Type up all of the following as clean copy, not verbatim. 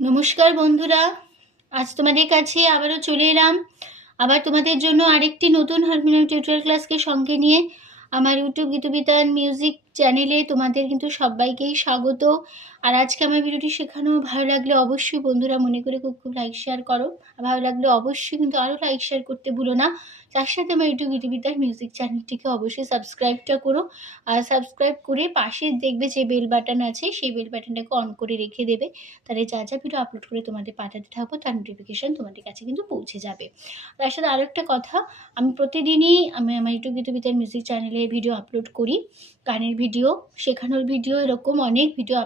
নমস্কার বন্ধুরা, আজ তোমাদের কাছে আবারও চলে এলাম। আবার তোমাদের জন্য আরেকটি নতুন হারমোনিয়াম টিউটোরিয়াল ক্লাসকে সঙ্গে নিয়ে আমার ইউটিউব গীতবিতান মিউজিক চ্যানেলে তোমাদের কিন্তু সবাইকেই স্বাগত। আর আজকে আমার ভিডিওটি শেখানো ভালো লাগলে অবশ্যই বন্ধুরা মনে করে খুব লাইক শেয়ার করো। ভালো লাগলে অবশ্যই কিন্তু আরও লাইক শেয়ার করতে ভুলো না। তার সাথে আমার ইউটিউব গীতবিতান মিউজিক চ্যানেলটিকে অবশ্যই সাবস্ক্রাইবটা করো। আর সাবস্ক্রাইব করে পাশে দেখবে যে বেল বাটন আছে, সেই বেল বাটনটাকে অন করে রেখে দেবে। তাহলে যা ভিডিও আপলোড করে তোমাদের পাঠাতে থাকবো তার নোটিফিকেশান তোমাদের কাছে কিন্তু পৌঁছে যাবে। তার সাথে আরও একটা কথা, আমি প্রতিদিনই আমার ইউটিউব গীতবিতান মিউজিক চ্যানেলে ভিডিও আপলোড করি। গানের ভিডিও, শেখানোর ভিডিও, এরকম অনেক ভিডিও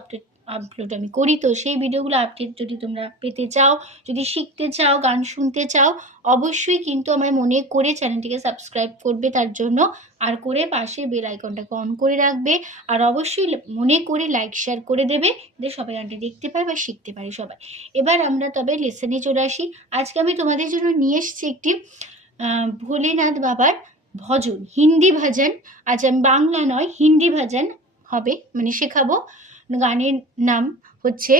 আপলোড আমি করি। তো সেই ভিডিওগুলো আপডেট যদি তোমরা পেতে চাও, যদি শিখতে চাও, গান শুনতে চাও, অবশ্যই কিন্তু আমায় মনে করে চ্যানেলটিকে সাবস্ক্রাইব করবে তার জন্য। আর করে পাশে বেল আইকনটাকে অন করে রাখবে। আর অবশ্যই মনে করে লাইক শেয়ার করে দেবে, যে সবাই গানটি দেখতে পায় বা শিখতে পারে সবাই। এবার আমরা তবে লেসনে চলে আসি। আজকে আমি তোমাদের জন্য নিয়ে এসেছি একটি ভোলেনাথ বাবার ভজন, হিন্দি ভজন। আজ আমি বাংলা নয়, হিন্দি ভজন হবে, মানে শেখাবো। গানের নাম হচ্ছে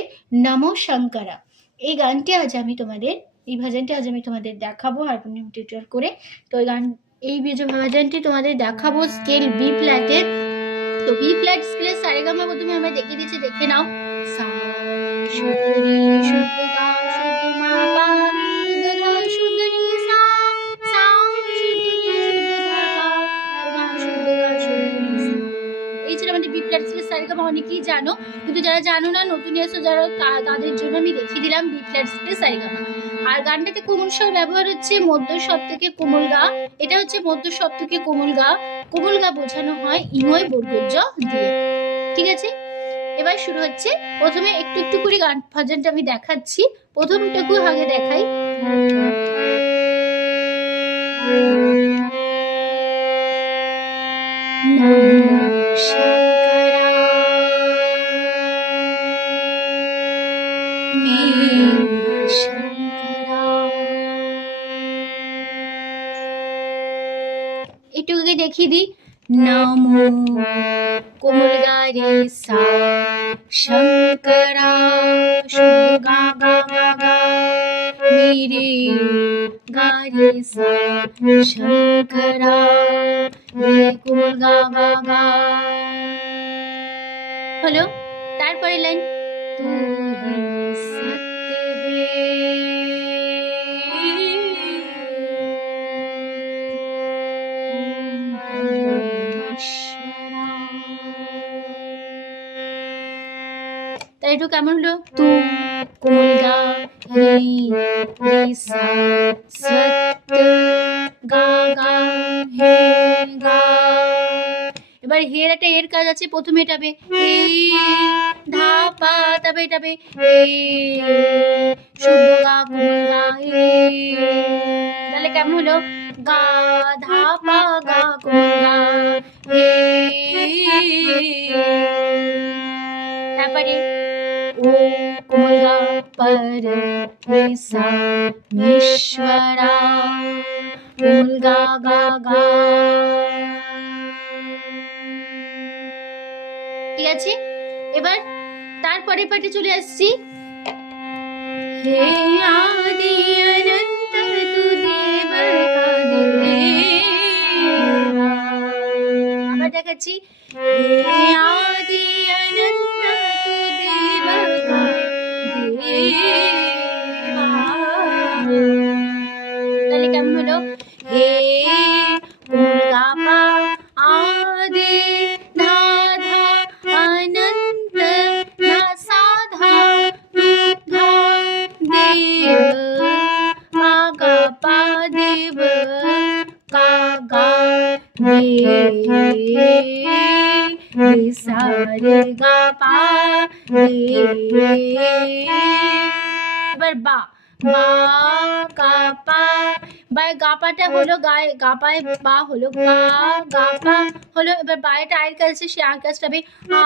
নমো শঙ্করা। এই গানটি আজ আমি তোমাদের, এই ভজনটি আজ আমি তোমাদের দেখাবো হারমোনিয়াম টিউটোরিয়াল করে। তো এই ভজনটি তোমাদের দেখাবো স্কেল বি ফ্ল্যাটে। তো বি ফ্ল্যাট স্কেলের সারেগামা প্রথমে আমরা দেখিয়ে দিচ্ছি, দেখে নাও। সা শুদ্ধ রে শুদ্ধ গা শুদ্ধ মা পা শুদ্ধ ধা শুদ্ধ নি সা সা শুদ্ধ রে শুদ্ধ ধা পা মা শুদ্ধ গা শুদ্ধ নি সা। এই ছিল আমাদের বি ফ্ল্যাট স্কেলের সারেগামা। অনেকেই জানো, কিন্তু যারা জানো না, নতুন এসো যারা, তাদের জন্য আমি দেখিয়ে দিলাম বি ফ্ল্যাট স্কেলের সারেগামা। আর গানটাতে কোমল স্বর ব্যবহার হচ্ছে মধ্য সপ্তকে কোমল গা। এটা হচ্ছে মধ্য সপ্তকে কোমল গা। কোমল গা বোঝানো হয় ইঙয় বর্গজ দিয়ে। ঠিক আছে, এবার শুরু হচ্ছে। প্রথমে একটু একটু করে গান ভজনটা আমি দেখাচ্ছি। প্রথমটাকে আগে দেখাই। একটু আগে দেখিয়ে দিই। নমো কোমল গা রে সা শঙ্করা শুদ্ধ গা গা গা গা মেরে গা রে সা শঙ্করা রে কোমল গা গা গা। হলো। তারপরে লাইন তু হি সত্য হে। তাই একটু কেমন হলো? তু কোমল গা হি রে সা সত্য গা গা হে গা। এবার হের একটা এর কাজ আছে। প্রথমে এটাবে এ ধা পা, তবে এটাবে এ শুদ্ধ গা কোমল গা এ। তাহলে কেমন হলো? গা ধা পা গা কোমল গা এ। তারপরে ও কোমল গা পর রে সা মেশ্বরা কোমল গা গা গা। ঠিক আছে, এবার তারপরে পাটে চলে আসছি। হে আদি অনন্ত তু দেব কা দেবা। আবার দেখাচ্ছি। হে আদি অনন্ত তু দেব কা দেবা। তাহলে কেমন হলো? হে কোমল গা পা আদি ধা ধা অনন্ত ধা সা ধা তু ধা দেব মা গা পা দেব কা গা দে রে সা রে গা পা দে। এবার বা বা গা পা, বা গা পাটা হলো গায়ে, গা পায়ে বা হলো বা গা পা হলো। এবার বায়েটা আয়ের কাজ আছে, সে আর কাজটা হবে আ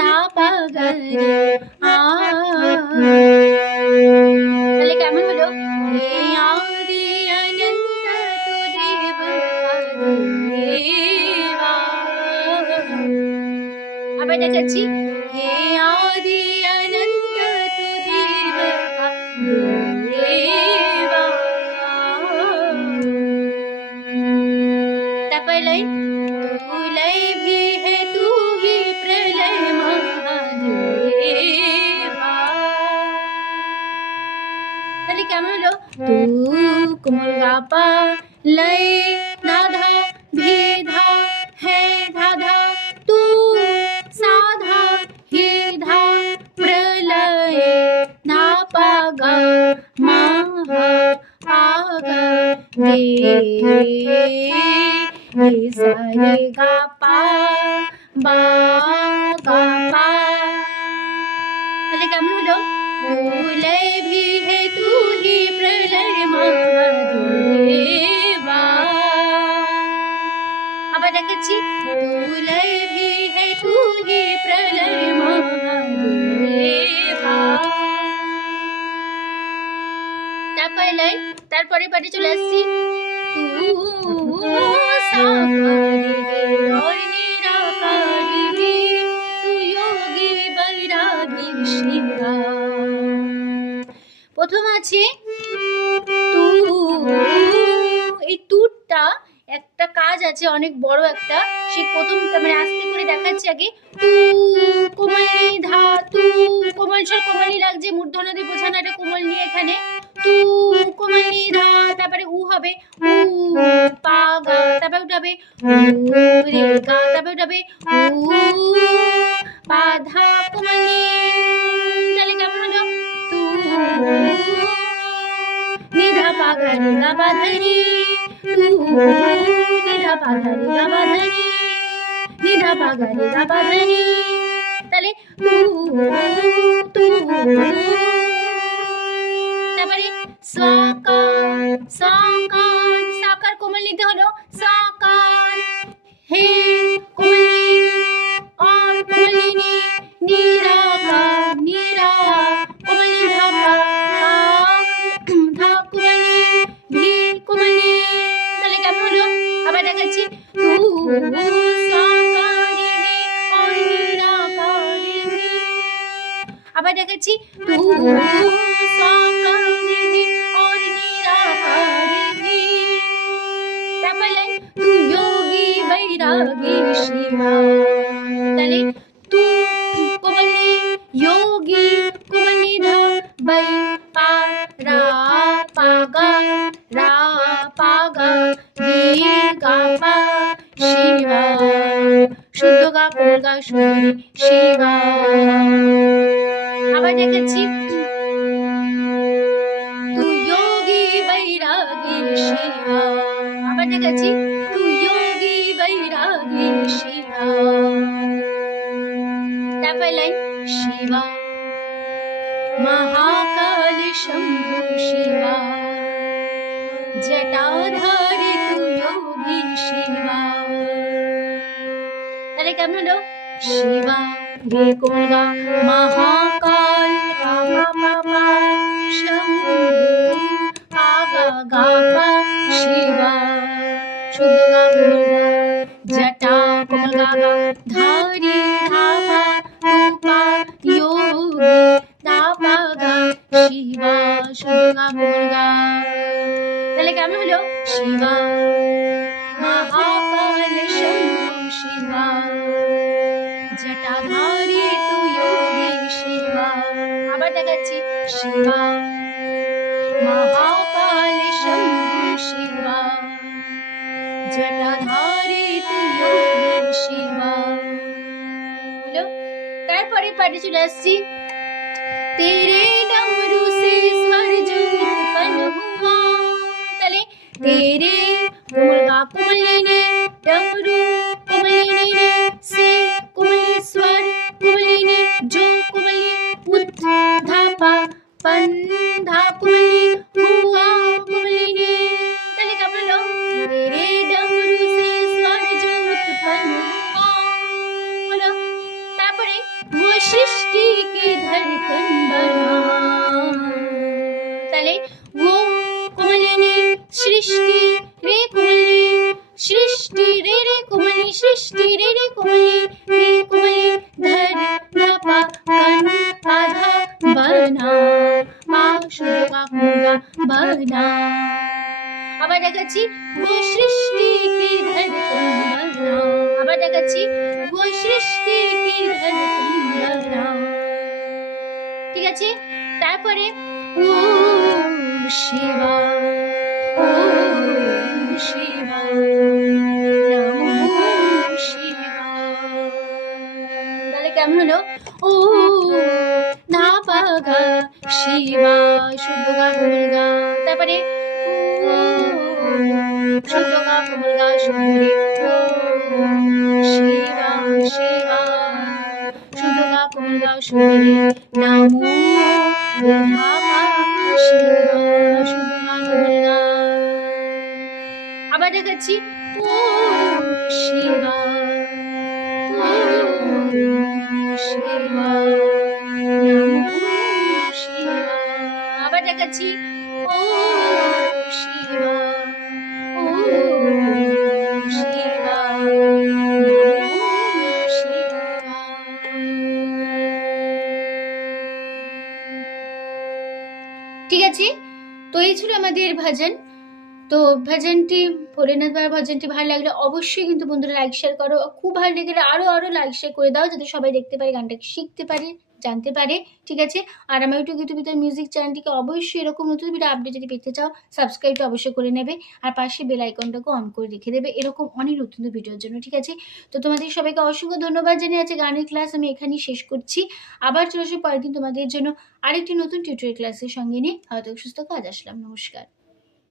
ধা পা গা রে আ। তাহলে কেমন হলো? হে আদি অনন্ত তু দেব কা দেবা। আবার দেখাচ্ছি। হে আদি অনন্ত पा लय धा धा भी धा है धा धा तू सा धा ही धा प्रलय धा पा गा मा पा गा रे सा रे गा पा বা গা পা। তাহলে কেমন হলো? তুলয় ভি হে তু হি প্রলয় মহাদেবা। আবার দেখাচ্ছি, তুলয় ভি হে তু হি প্রলয় মহাদেবা। তারপরে লাইন, তারপরে পাটে চলে আসছি, তু সাকারি হে और निराकारी भी तू योगी बैरागी शिवा। প্রথম আছে তু, এই তুটা একটা কাজ আছে অনেক বড় একটা, সেই প্রথম মানে আস্তে করে দেখাচ্ছি আগে, তু কোমলি ধা, তু কোমল স্বর কোমলি লাগছে, মূর্ধন্য দিয়ে বোঝানো, এটা কোমল নিয়ে এখানে তু কোমলি ধা, তারপরে উ হবে উ পা গা, তারপরে উঠাবে উ রে গা, তারপরে উঠাবে উ পা ধা কোমলি। তাহলে কেমন হলো? তু নিধা পা গা রে গা পা ধরি, তু নিধা পা গা রে গা পা ধরি, নিধা পা গা রে গা পা ধরি। তাহলে তু তু, তারপরে সাকার সাকার, সাকার কোমল নিতে হলো, সাকার হে কোমলি और कोमली नी, निराकार निरा कोमली धा पा धा कोमली भी कोमली। তাহলে কেমন হলো? আবার দেখাচ্ছি, তু সাকারি হে और निराकारी भी। আবার দেখাচ্ছি, তু সাকারি হে और निराकारी भी। তারপর লাইন, তু योगी बैरागी शिवा। তাহলে তু কোমলি योगी कोमली धा बै पा रा पा गा রা পা গা রে গা পা শিবা, শুদ্ধ গা কোমল গা শুদ্ধ শিবা। আবার দেখাচ্ছি, তু যোগী বৈরাগী শিবা। আবার দেখাচ্ছি, তু যোগী বৈরাগী শিবা। তারপর লাইন, শিবা महाकाल शंभु शिवा, जटाधारी तू योगी शिवा। তাহলে কেমন হলো? শিবা রে কোমল গা महाकाल পা পা পা শম্ভু পা গা গা পা শিবা, শুদ্ধ গা কোমল গা জটা কোমল গা গা ধারি ধা পা তু পা योगी धा पा गा শিবা, শুদ্ধ গা কোমল গা। তাহলে কেমন হলো? শিবা महाकाल शंभु शिवा, जटाधारी तू योगी शिवा। আবার দেখাচ্ছি, শিবা महाकाल शंभु शिवा, जटाधारी तू योगी शिवा। হলো? তারপরে পাঠে চলে আসছি, तेरे डमरू से स्वर जो उत्पन्न हुआ। তাহলে तेरे कोमल गा कोमली ने डमरू कोमली ने से कोमली स्वर कोमली ने जो कोमली उत धा पा पन धा कोमली हुआ कोमली ने। তাহলে কেমন হলো? तेरे डमरू से स्वर जो उत्पन्न हुआ। হলো? তারপরে वो सृष्टि की धड़कन बना। তাহলে वो कोमली ने सृष्टि रे कोमली सृष्टि रे रे कोमली सृष्टि रे रे कोमली रे कोमली धर धा पा कन पा धा बना पा शुद्ध का कोमल बना। আবার দেখাচ্ছি, वो सृष्टि की धड़कन बना। আবার দেখাচ্ছি, वो सृष्टि की धड़कन बना। ঠিক আছে? তারপরে ওম শিবা ওম শিবায় নমো শিবায়। তাহলে কেমন হলো? ও না পাগা শিবা শুদ্ধ গা কোমল গা, তারপরে ও শুদ্ধ গা কোমল গা শুদ্ধ রে, ও শিবা শিবা শুদ্ধ গা কোমল গা শুদ্ধ রে, নমো ধামা শিবা শুদ্ধ গা কোমল গা। আবার দেখাচ্ছি, ও শিবা শিবা নমো শিবা। আবার দেখাচ্ছি, ও শিবা ও শিবা নমো শিবা। ঠিক আছে, তো এই ছিল আমাদের ভজন। তো ভজনটি, ভোলেনাথ বাবার ভজনটি ভালো লাগলে অবশ্যই কিন্তু বন্ধুরা লাইক শেয়ার করো। খুব ভালো লেগে আরো লাইক শেয়ার করে দাও, যাতে সবাই দেখতে পারে, গানটাকে শিখতে পারে, জানতে পারে। ঠিক আছে, আর আমার ইউটিউব গীতবিতান মিউজিক চ্যানেলটিকে অবশ্যই এরকম নতুন ভিডিও আপডেট যদি পেতে চাও, সাবস্ক্রাইবটা অবশ্যই করে নেবে, আর পাশে বেল আইকনটাকে অন করে রেখে দেবে এরকম অনেক নতুন ভিডিওর জন্য। ঠিক আছে, তো তোমাদের সবাইকে অসংখ্য ধন্যবাদ জানিয়ে আছে গানের ক্লাস আমি এখানেই শেষ করছি। আবার চলে আসবো পরের দিন তোমাদের জন্য আরেকটি নতুন টিউটোরিয়াল ক্লাসের সঙ্গে নিয়ে। হয়তো সুস্থ কাজ আসলাম। নমস্কার।